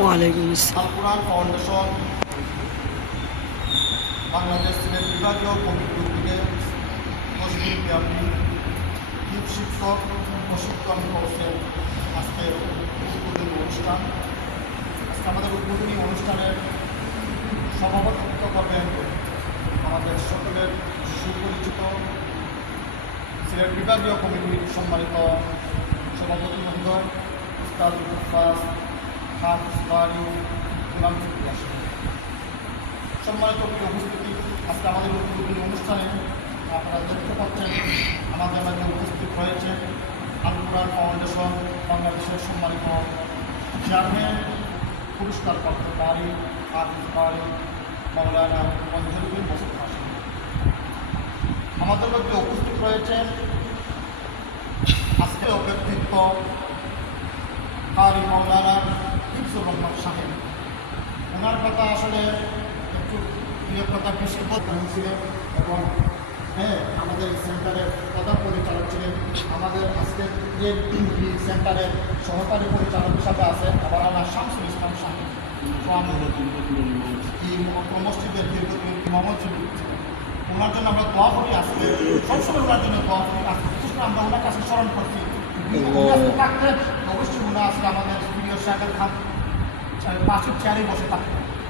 ওয়ালাইকুম আসসালাম। আল কোরআন ফাউন্ডেশন বাংলাদেশ সিলেট বিভাগীয় কমিটির থেকে 10 দিন ব্যাপী দ্বীপ শিক্ষক প্রশিক্ষণ কোর্সের আজকে উদ্বোধনী অনুষ্ঠান। আজকে আমাদের উদ্বোধনী অনুষ্ঠানের সভাপতিত্ব করবেন আমাদের সকলের সুপরিচিত সিলেট বিভাগীয় কমিটির সম্মানিত সভাপতি মহোদয় উস্তাদ মুফাস হাফিজ বারি গোলাম ফিরোজ আসেন। সম্মানিত প্রিয় উপস্থিতি, আজকে আমাদের উদ্বোধনী অনুষ্ঠানে আপনারা দেখতে পাচ্ছেন আমাদের মাঝে উপস্থিত হয়েছে আল কোরআন ফাউন্ডেশন বাংলাদেশের সম্মানিত চেয়ারম্যান, পুরস্কারপ্রাপ্ত বারি হাফিজ বারি মৌলানা মঞ্জুরুদ্দিন বসত আসেন। আমাদের মধ্যে উপস্থিত রয়েছেন আজকের ব্যক্তিত্ব কারি মৌলানা হিফজুর রহমান সাহেব। ওনার কথা আসলে একটু প্রিয় কথা বেশি ছিলেন এবং আমাদের সেন্টারের প্রধান পরিচালক ছিলেন। আমাদের আজকের যে সেন্টারের সহকারী পরিচালক হিসাবে আছে আবার শামসুল ইসলাম সাহেব, মসজিদের দীর্ঘদিন ইমামত ছিলেন। ওনার জন্য আমরা দোয়া করি, আজকে সবসময় ওনার জন্য দোয়া করি। আজকে বিশেষ করে আমরা ওনার কাছে স্মরণ করছি, থাকতেন অবশ্যই ওনার আসলে আমাদের প্রিয় সাহেবের খান পাশের চেয়ারে বসে থাকতেন।